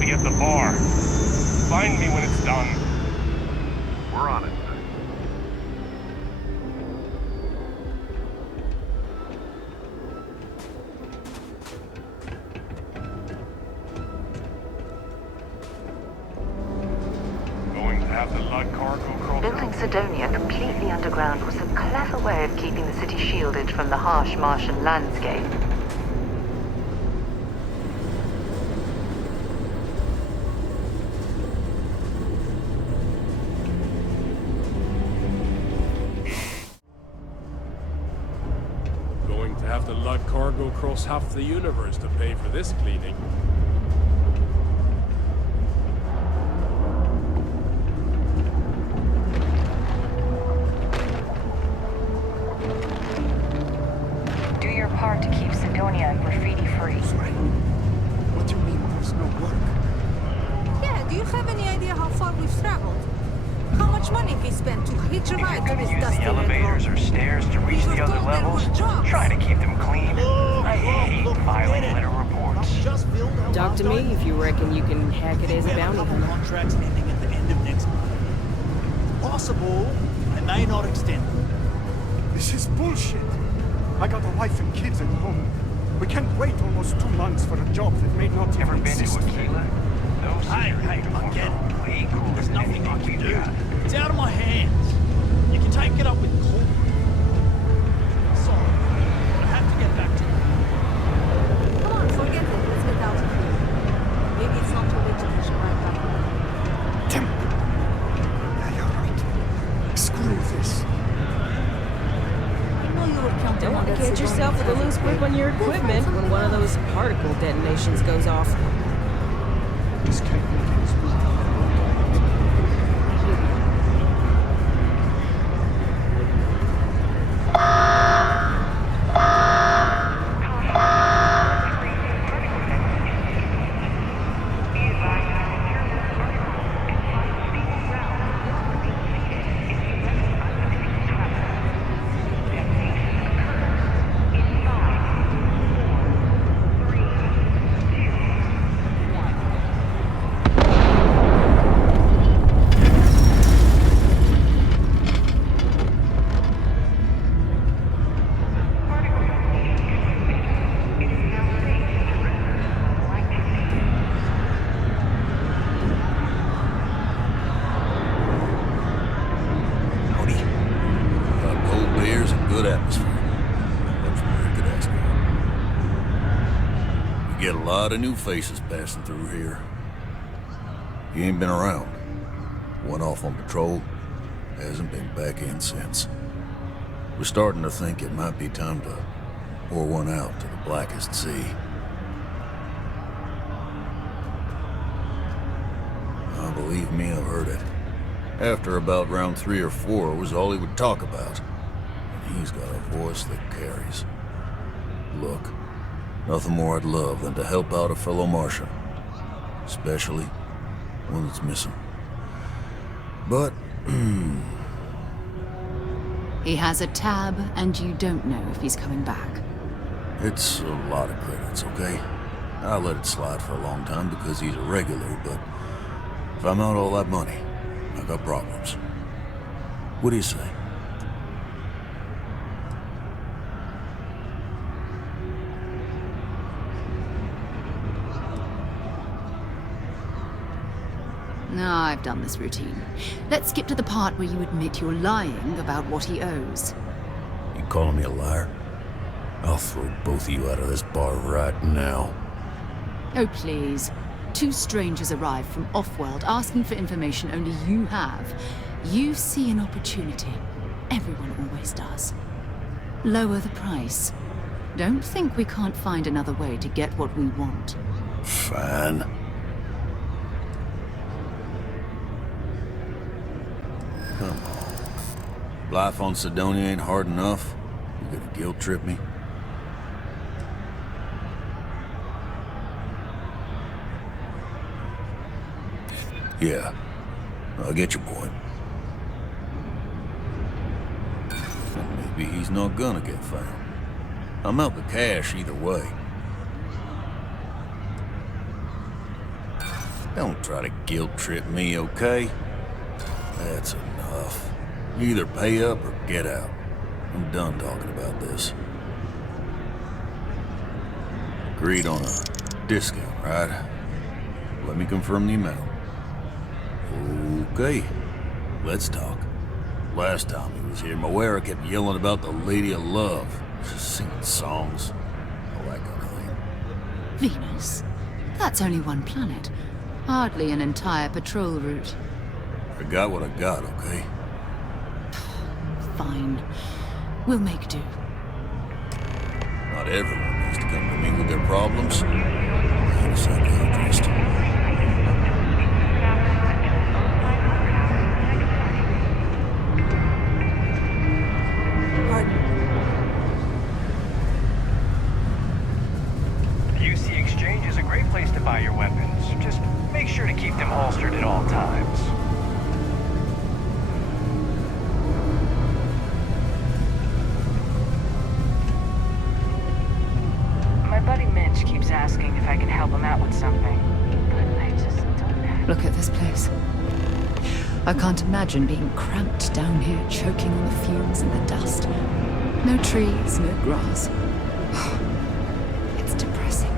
be at the bar. Find me when it's done. We're on it. Going to have the lug cargo cross. Building Sidonia completely underground was a clever way of keeping the city shielded from the harsh Martian landscape. Going to have to lug cargo across half the universe to pay for this cleaning. Do your part to keep Sidonia graffiti-free. What do you mean there's no work? Yeah, do you have any idea how far we've traveled? How much money we spent to hitch a If ride you're to gonna this use dusty the red elevators road? or stairs to reach We were the other told there levels, were jobs. try to keep them clean. I hate filing letter reports. Talk to me if you reckon you can hack it as a bounty hunter. Contracts ending at the end of next month. Possible, they may not extend. This is bullshit. I got a wife and kids at home. We can't wait almost 2 months for a job that may not Ever even been to exist. Aquila? Those Hey, I get it. way cooler There's than nothing I anything can we've do. got. It's out of my hands. You can take it up with Cole. Sorry, but I have to get back to you. Come on, forget it. Let's get out of here. Maybe it's not too late to hitch a ride back. Damn. Yeah, you're right. Screw this. I know you were counting Don't on want to that catch Sidonia yourself with a loose traffic grip on your we'll find equipment when something one of out. those particle detonations goes off. This can't make it smooth. Howdy. Got cold beers and good atmosphere. Much more you could ask for. We get a lot of new faces passing through here. You ain't been around. Went off on patrol. Hasn't been back in since. We're starting to think it might be time to pour one out to the blackest sea. Believe me, I've heard it. After about round 3 or 4 was all he would talk about. And he's got a voice that carries. Look, nothing more I'd love than to help out a fellow Martian. Especially one that's missing. But, He has a tab, and you don't know if he's coming back. it's a lot of credits, okay? I let it slide for a long time because he's a regular, but if I'm out all that money, I got problems. What do you say? No, I've done this routine. Let's skip to the part where you admit you're lying about what he owes. You calling me a liar? I'll throw both of you out of this bar right now. Oh, please. 2 strangers arrive from off-world asking for information only you have. You see an opportunity. Everyone always does. Lower the price. Don't think we can't find another way to get what we want. Fine. Come on. Life on Sidonia ain't hard enough. You gonna guilt trip me? Yeah, I get your point. And maybe he's not gonna get found. I'm out the cash either way. Don't try to guilt trip me, okay? That's enough. You either pay up or get out. I'm done talking about this. Agreed on a discount, right? Let me confirm the amount. Okay, let's talk. Last time he was here, Moira kept yelling about the Lady of Love. Just singing songs. All that kind of thing. Venus? That's only one planet. Hardly an entire patrol route. I got what I got, okay? Fine. We'll make do. Not everyone needs to come to me with their problems. I ain't a psychiatrist. UC Exchange is a great place to buy your weapons. Just make sure to keep them holstered at all times. My buddy Mitch keeps asking if I can help him out with something, but I just don't have... Look at this place. I can't imagine being cramped down here, choking on the fumes and the dust. No trees, no grass. It's depressing.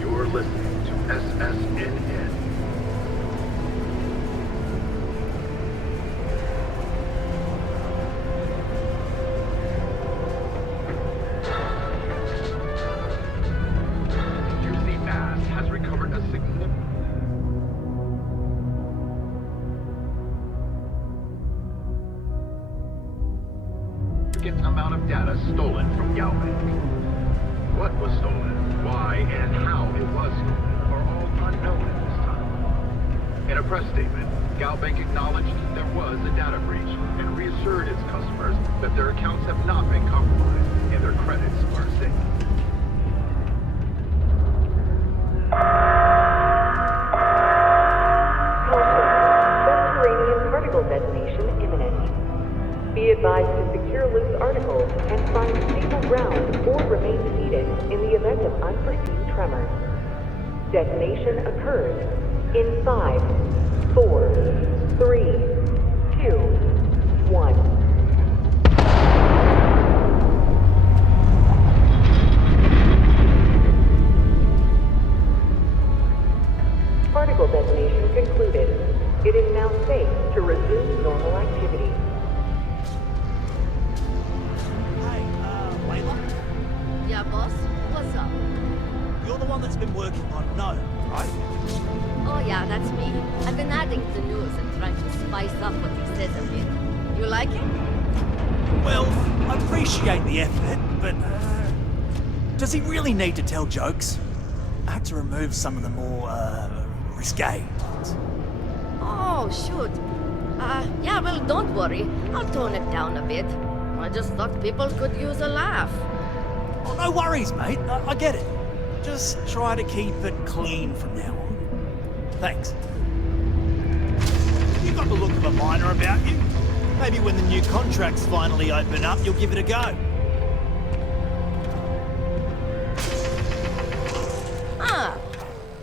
You're listening to SSNN. UC Mass has recovered a significant amount of data stolen from Galbank. What was stolen, why, and how it was stolen are all unknown at this time. In a press statement, Galbank acknowledged there was a data breach and reassured its customers that their accounts have not been compromised and their credits are safe. Subterranean particle detonation imminent. Be advised to secure loose articles and find stable ground or remain seated in the event of unforeseen tremors. Detonation occurs in 5, 4, 3, 2, 1. Particle detonation concluded. It is now safe to resume normal activity. Hey, Layla? Yeah, boss. What's up? You're the one that's been working on No, right? Oh yeah, that's me. I've been adding to the news and trying to spice up what he says a bit. You like it? Well, I appreciate the effort, but does he really need to tell jokes? I had to remove some of the more, risque ones. Oh, shoot. Yeah, well, don't worry. I'll tone it down a bit. I just thought people could use a laugh. Oh, no worries, mate. I get it. Just try to keep it clean from now on. Thanks. You've got the look of a miner about you. Maybe when the new contracts finally open up, you'll give it a go.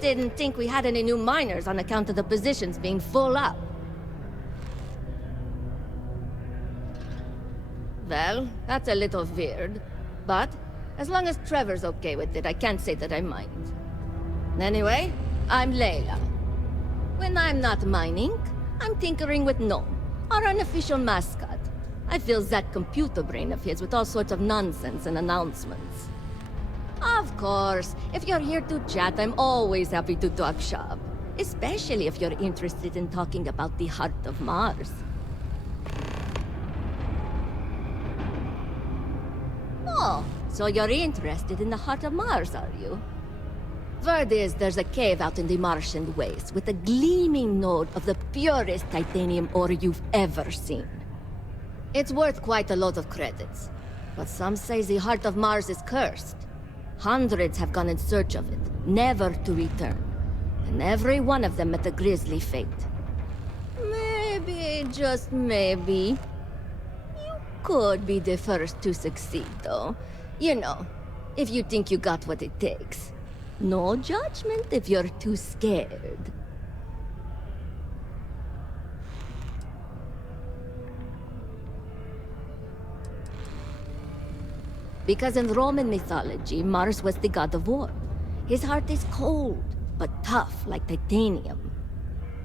Didn't think we had any new miners on account of the positions being full up. Well, that's a little weird, but as long as Trevor's okay with it, I can't say that I mind. Anyway, I'm Layla. When I'm not mining, I'm tinkering with Gnome, our unofficial mascot. I fill that computer brain of his with all sorts of nonsense and announcements. Of course, if you're here to chat, I'm always happy to talk shop. Especially if you're interested in talking about the heart of Mars. Oh, so you're interested in the heart of Mars, are you? Word is there's a cave out in the Martian waste with a gleaming node of the purest titanium ore you've ever seen. It's worth quite a lot of credits. But some say the heart of Mars is cursed. Hundreds have gone in search of it, never to return. And every one of them met a grisly fate. Maybe, just maybe, you could be the first to succeed, though. You know, if you think you got what it takes. No judgment if you're too scared. Because in Roman mythology, Mars was the god of war. His heart is cold, but tough like titanium.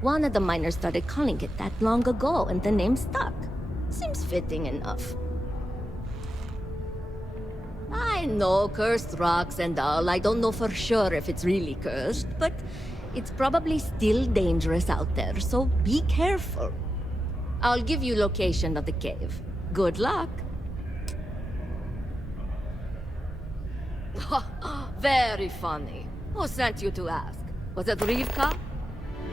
One of the miners started calling it that long ago, and the name stuck. Seems fitting enough. I know cursed rocks and all. I don't know for sure if it's really cursed, but it's probably still dangerous out there, so be careful. I'll give you location of the cave. Good luck. Very funny. Who sent you to ask? Was it Rivka?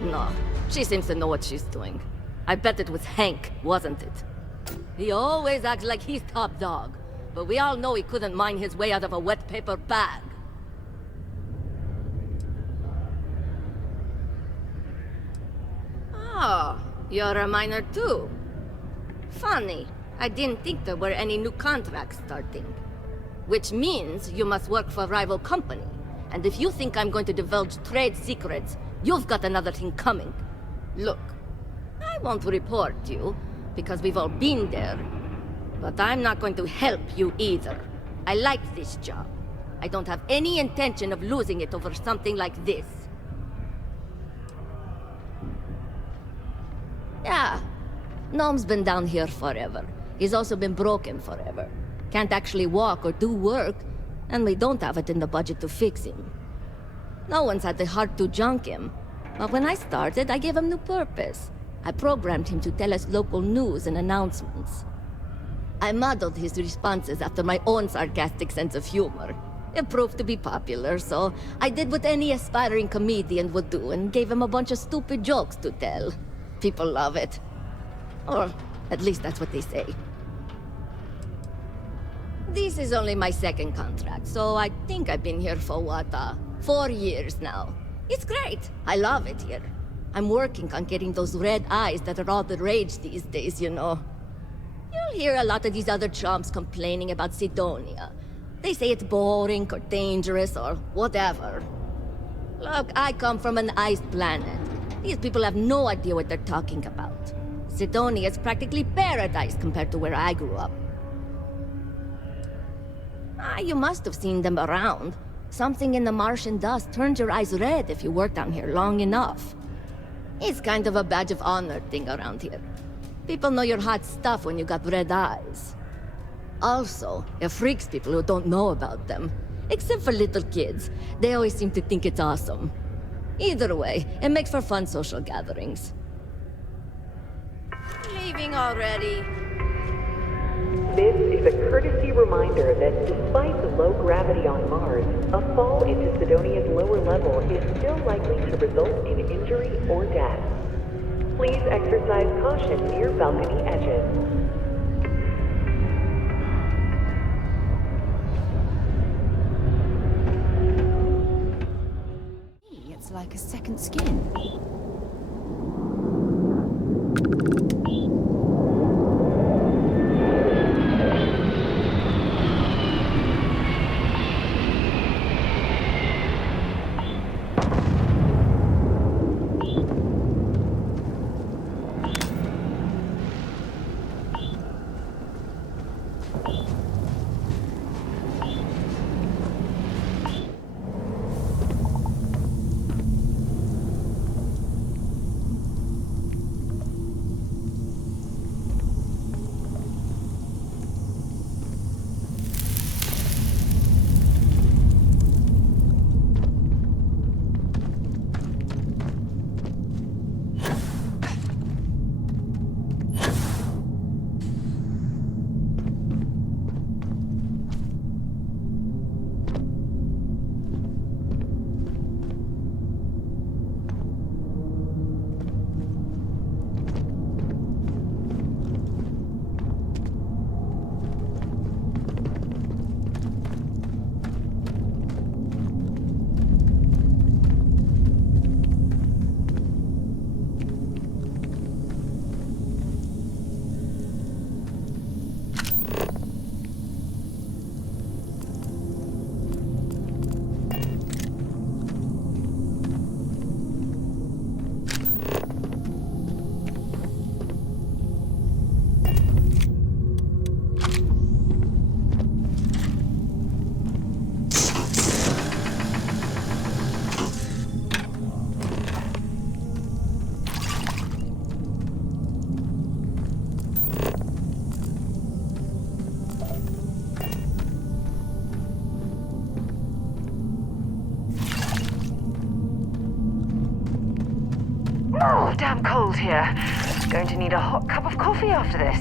No, she seems to know what she's doing. I bet it was Hank, wasn't it? He always acts like he's top dog, but we all know he couldn't mine his way out of a wet paper bag. Oh, you're a miner too. Funny, I didn't think there were any new contracts starting. Which means you must work for a rival company. And if you think I'm going to divulge trade secrets, you've got another thing coming. Look, I won't report you, because we've all been there. But I'm not going to help you either. I like this job. I don't have any intention of losing it over something like this. Yeah, Gnome's been down here forever. He's also been broken forever. Can't actually walk or do work, and we don't have it in the budget to fix him. No one's had the heart to junk him, but when I started, I gave him new purpose. I programmed him to tell us local news and announcements. I modeled his responses after my own sarcastic sense of humor. It proved to be popular, so I did what any aspiring comedian would do and gave him a bunch of stupid jokes to tell. People love it. Or at least that's what they say. This is only my second contract, so I think I've been here for 4 years now. It's great. I love it here. I'm working on getting those red eyes that are all the rage these days, you know. You'll hear a lot of these other chumps complaining about Sidonia. They say it's boring or dangerous or whatever. Look, I come from an iced planet. These people have no idea what they're talking about. Sidonia is practically paradise compared to where I grew up. You must have seen them around. Something in the Martian dust turns your eyes red if you work down here long enough. It's kind of a badge of honor thing around here. People know you're hot stuff when you got red eyes. Also, it freaks people who don't know about them. Except for little kids. They always seem to think it's awesome. Either way, it makes for fun social gatherings. Leaving already? This is a courtesy reminder that despite the low gravity on Mars, a fall into Sidonia's lower level is still likely to result in injury or death. Please exercise caution near balcony edges. It's like a second skin. Oh, damn cold here. Going to need a hot cup of coffee after this.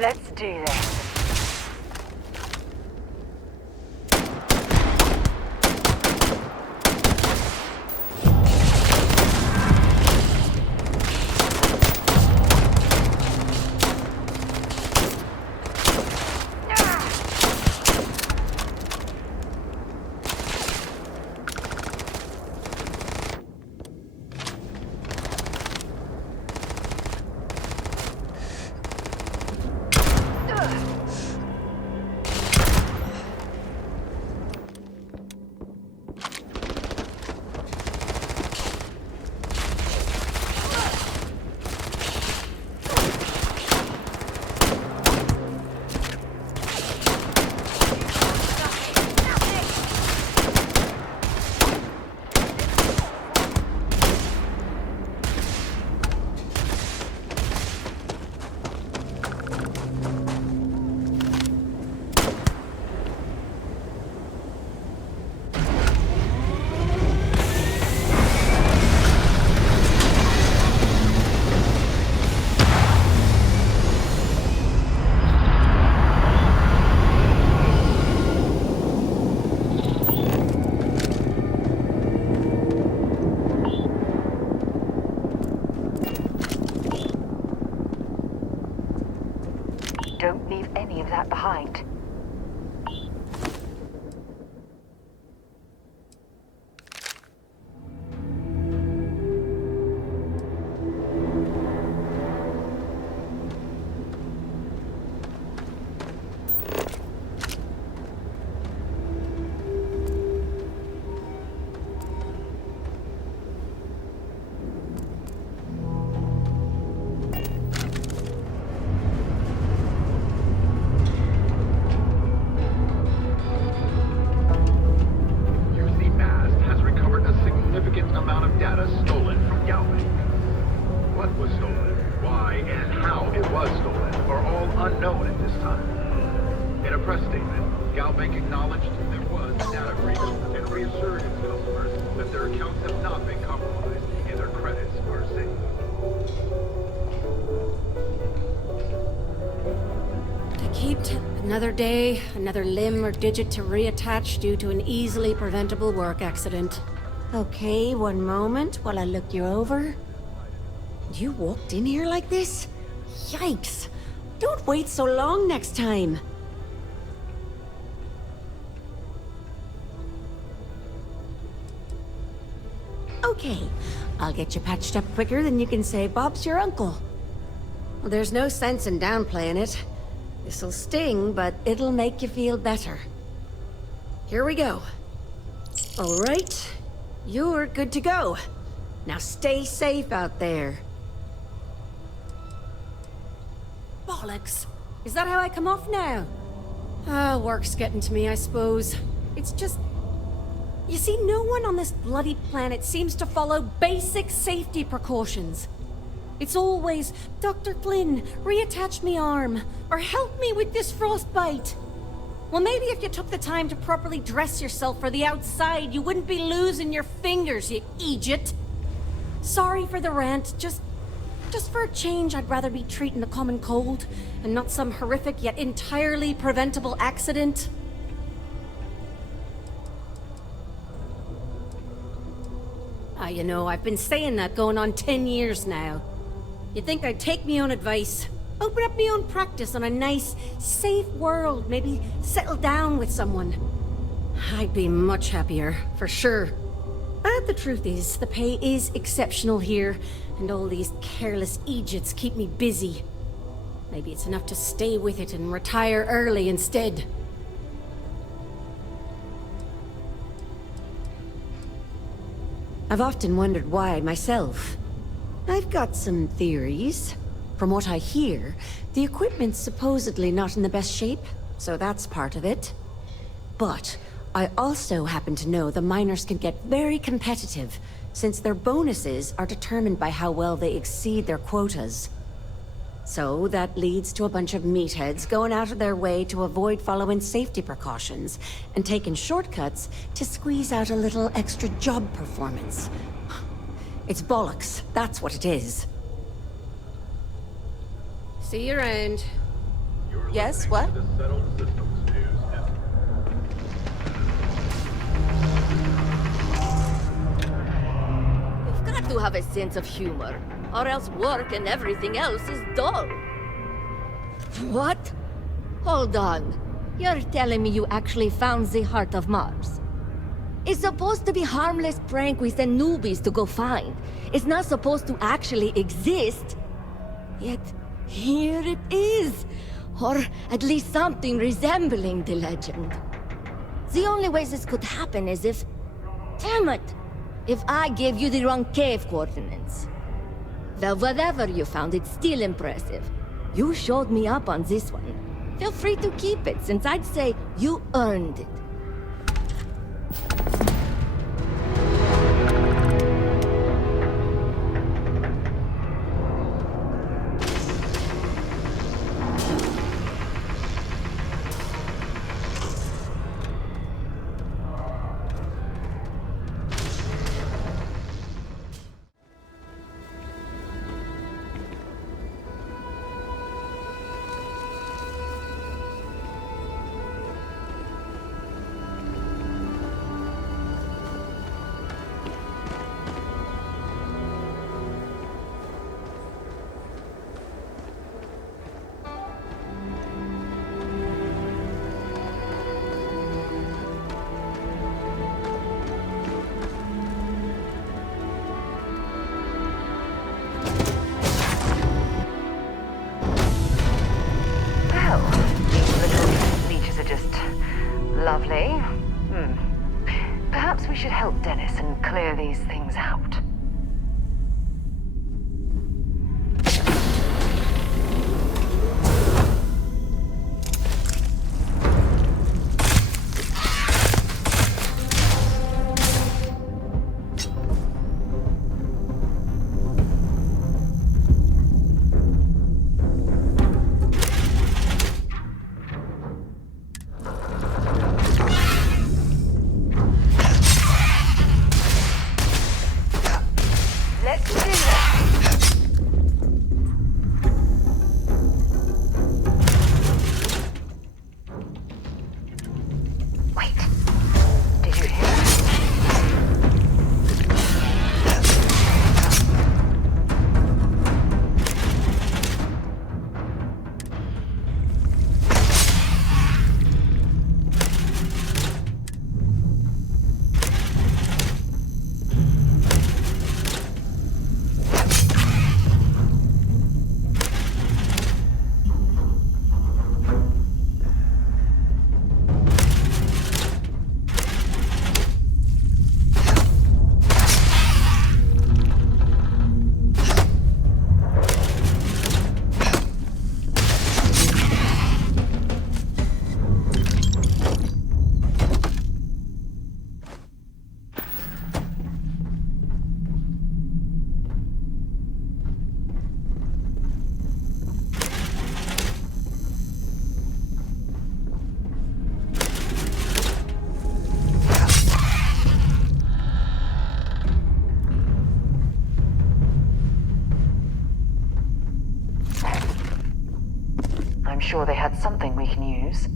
Let's do this. Don't leave any of that behind. Another day, another limb or digit to reattach due to an easily preventable work accident. Okay, one moment while I look you over. You walked in here like this? Yikes! Don't wait so long next time! Okay, I'll get you patched up quicker than you can say Bob's your uncle. Well, there's no sense in downplaying it. This'll sting, but it'll make you feel better. Here we go. All right, you're good to go. Now stay safe out there. Bollocks! Is that how I come off now? Ah, work's getting to me, I suppose. It's just... You see, no one on this bloody planet seems to follow basic safety precautions. It's always, Dr. Flynn, reattach me arm, or help me with this frostbite. Well, maybe if you took the time to properly dress yourself for the outside, you wouldn't be losing your fingers, you idiot. Sorry for the rant, just for a change, I'd rather be treating a common cold, and not some horrific yet entirely preventable accident. Ah, you know, I've been saying that going on 10 years now. You'd think I'd take me own advice, open up my own practice on a nice, safe world, maybe settle down with someone. I'd be much happier, for sure. But the truth is, the pay is exceptional here, and all these careless idiots keep me busy. Maybe it's enough to stay with it and retire early instead. I've often wondered why myself. I've got some theories. From what I hear, the equipment's supposedly not in the best shape, so that's part of it. But I also happen to know the miners can get very competitive, since their bonuses are determined by how well they exceed their quotas. So that leads to a bunch of meatheads going out of their way to avoid following safety precautions, and taking shortcuts to squeeze out a little extra job performance. It's bollocks, that's what it is. See you around. Yes, what? The Settled Systems News Network. You've got to have a sense of humor, or else work and everything else is dull. What? Hold on. You're telling me you actually found the heart of Mars? It's supposed to be a harmless prank we send newbies to go find. It's not supposed to actually exist. Yet, here it is. Or at least something resembling the legend. The only way this could happen is if... Damn it! If I gave you the wrong cave coordinates. Well, whatever you found, it's still impressive. You showed me up on this one. Feel free to keep it, since I'd say you earned it. Lovely. Perhaps we should help Dennis and clear these things out. I'm sure they had something we can use.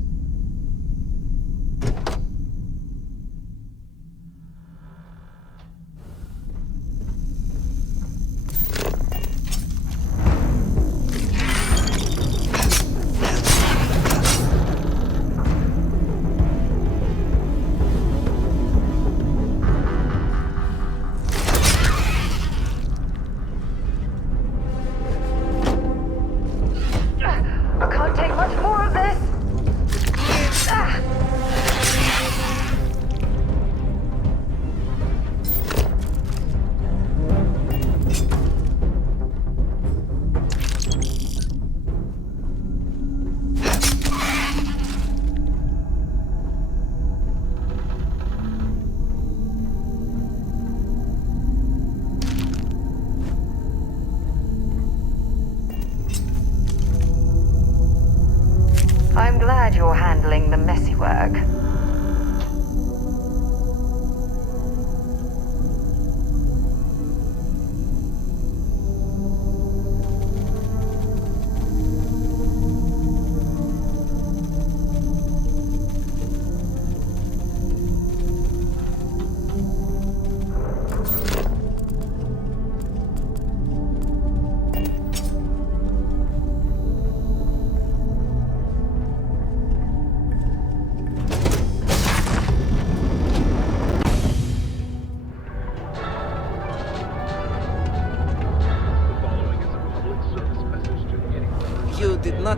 I'm glad you're handling the messy work.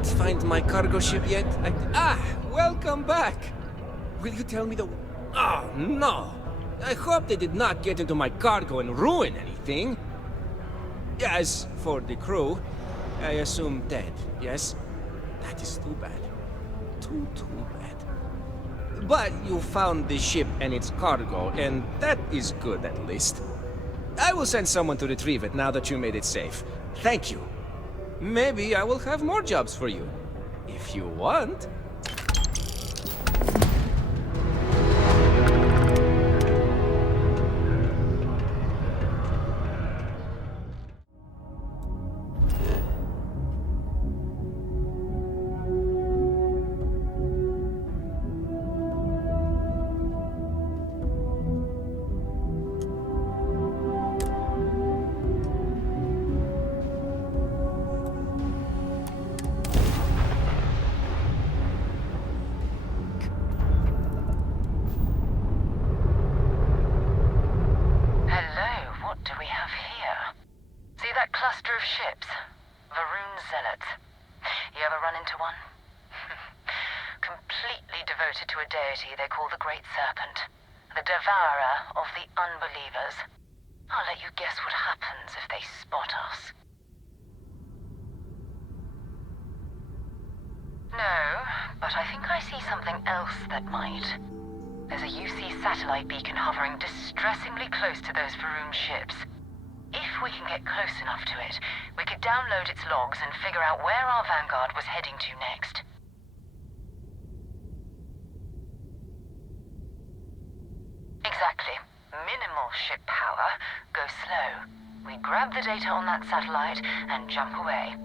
not find my cargo ship yet. Welcome back. Will you tell me the... Oh, no. I hope they did not get into my cargo and ruin anything. As for the crew, I assume dead, yes? That is too bad. Too bad. But you found the ship and its cargo, and that is good at least. I will send someone to retrieve it now that you made it safe. Thank you. Maybe I will have more jobs for you. If you want. Cluster of ships. Varun Zealots. You ever run into one? Completely devoted to a deity they call the Great Serpent. The devourer of the unbelievers. I'll let you guess what happens if they spot us. No, but I think I see something else that might. There's a UC satellite beacon hovering distressingly close to those Varun ships. If we can get close enough to it, we could download its logs and figure out where our vanguard was heading to next. Exactly. Minimal ship power. Go slow. We grab the data on that satellite and jump away.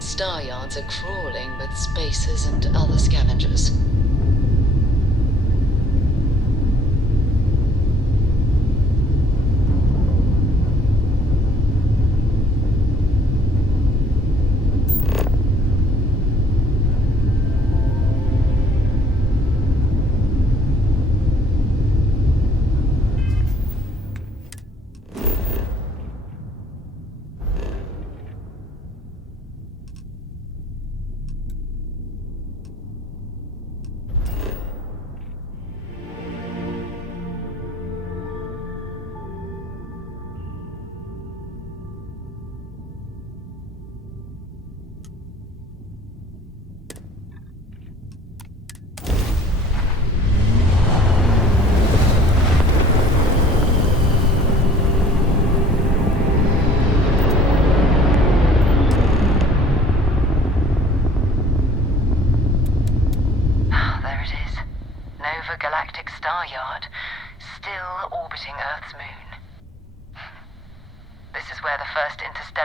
Star yards are crawling with spacers and other scavengers.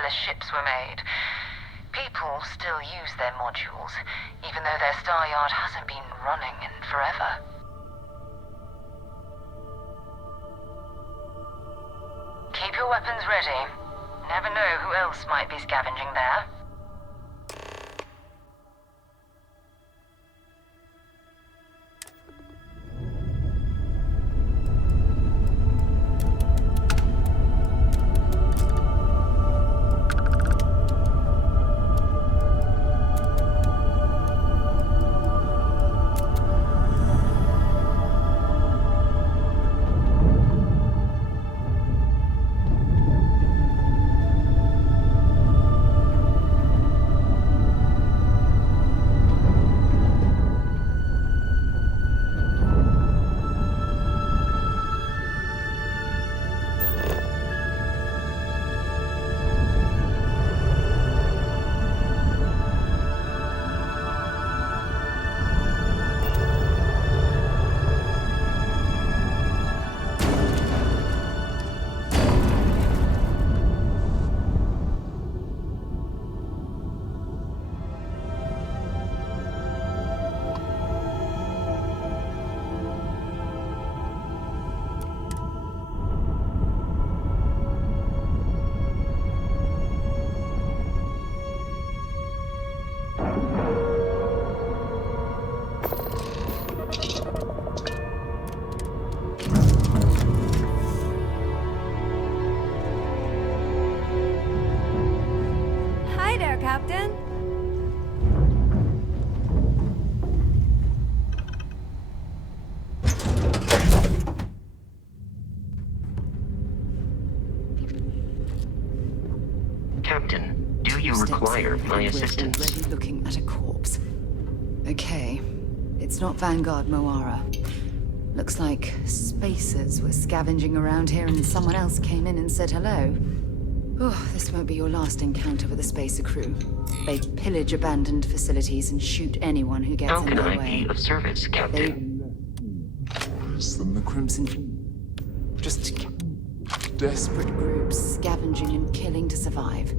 driverless ships were made. People still use their modules, even though their star yard hasn't been running in forever. Keep your weapons ready. Never know who else might be scavenging there. Captain? Captain, do you require my assistance? We're already looking at a corpse. Okay. It's not Vanguard Moara. Looks like spacers were scavenging around here and someone else came in and said hello. Oh, this won't be your last encounter with a spacer crew. They pillage abandoned facilities and shoot anyone who gets in their way. How can I be of service, Captain? Worse than the Crimson. Just desperate groups scavenging and killing to survive.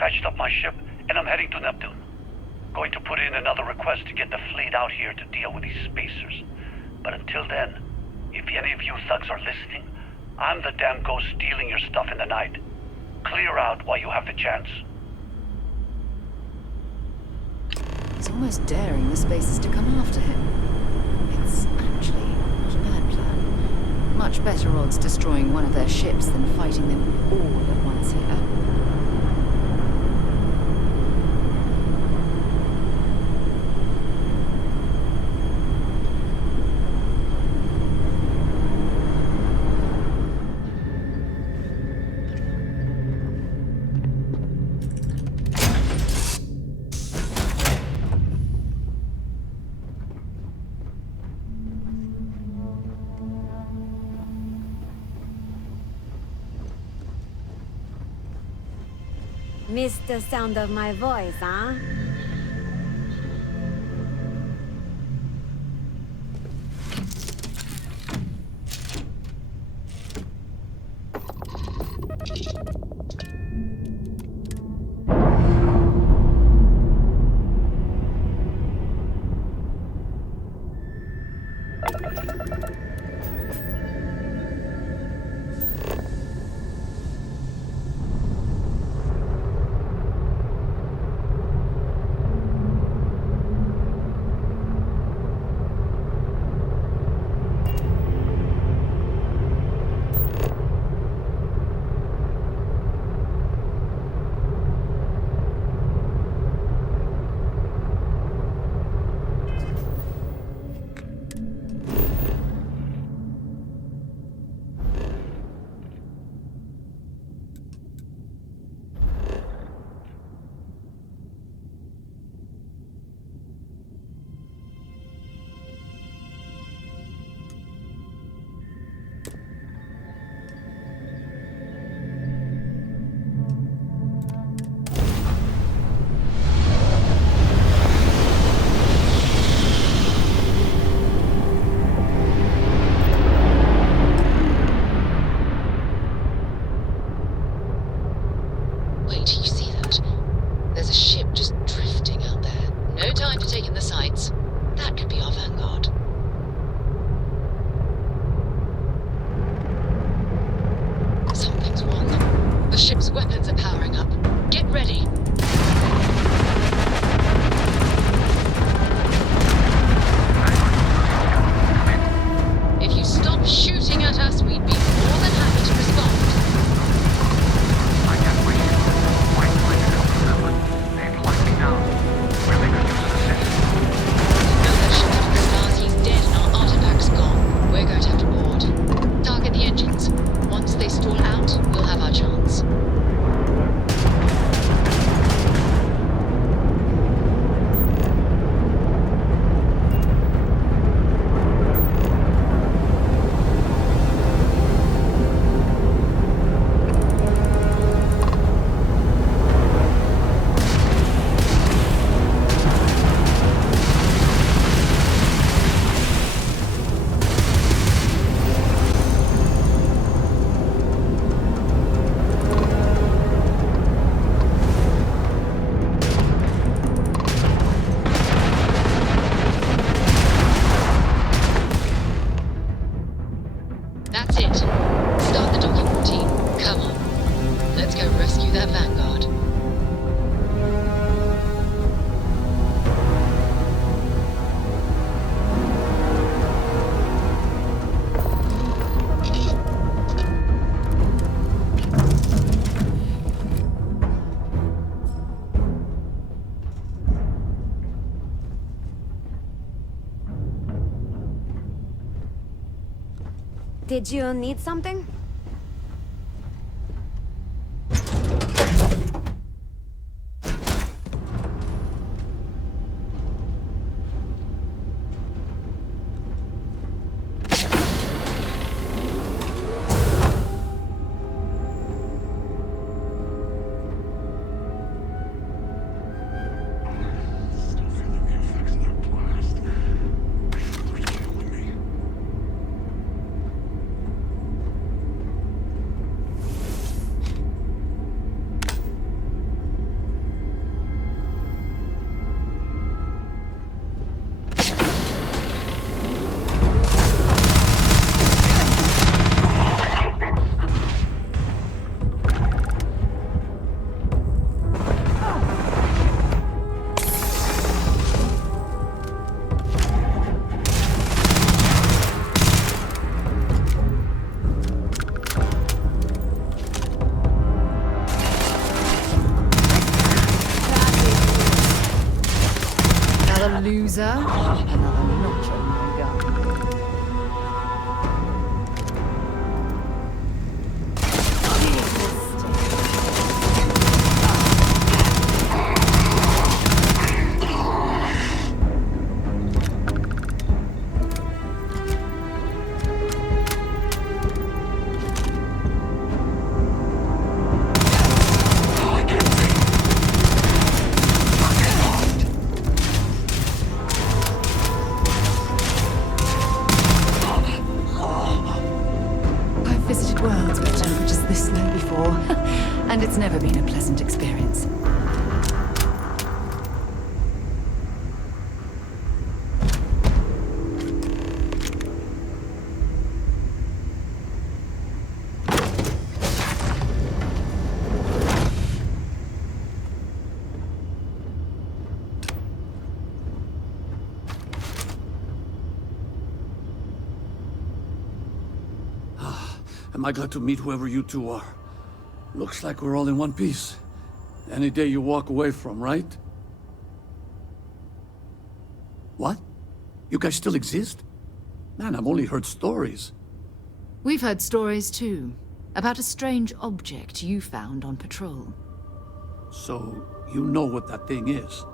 patched up my ship, and I'm heading to Neptune. Going to put in another request to get the fleet out here to deal with these spacers. But until then, if any of you thugs are listening, I'm the damn ghost stealing your stuff in the night. Clear out while you have the chance. He's almost daring the spacers to come after him. It's actually not a bad plan. Much better odds destroying one of their ships than fighting them all at once here. Missed the sound of my voice, huh? Did you need something? Another loser, another notch on my gun. And it's never been a pleasant experience. Am I glad to meet whoever you two are. Looks like we're all in one piece. Any day you walk away from, right? What? You guys still exist? Man, I've only heard stories. We've heard stories too, about a strange object you found on patrol. So, you know what that thing is?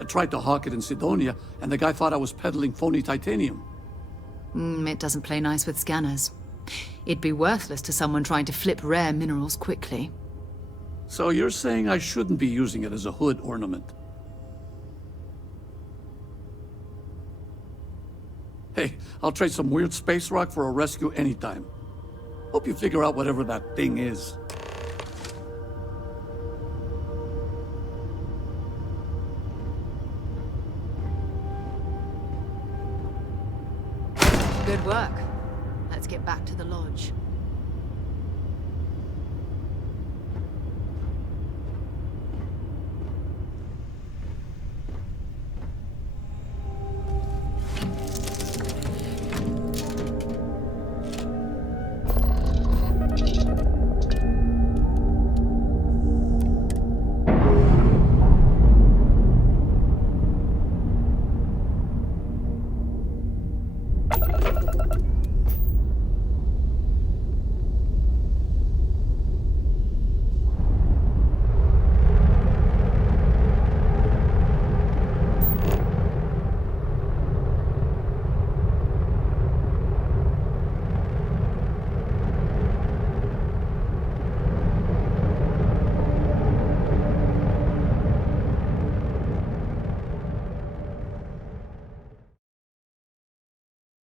I tried to hawk it in Sidonia, and the guy thought I was peddling phony titanium. It doesn't play nice with scanners. It'd be worthless to someone trying to flip rare minerals quickly. So you're saying I shouldn't be using it as a hood ornament? Hey, I'll trade some weird space rock for a rescue anytime. Hope you figure out whatever that thing is. Good work. Let's get back to the lodge.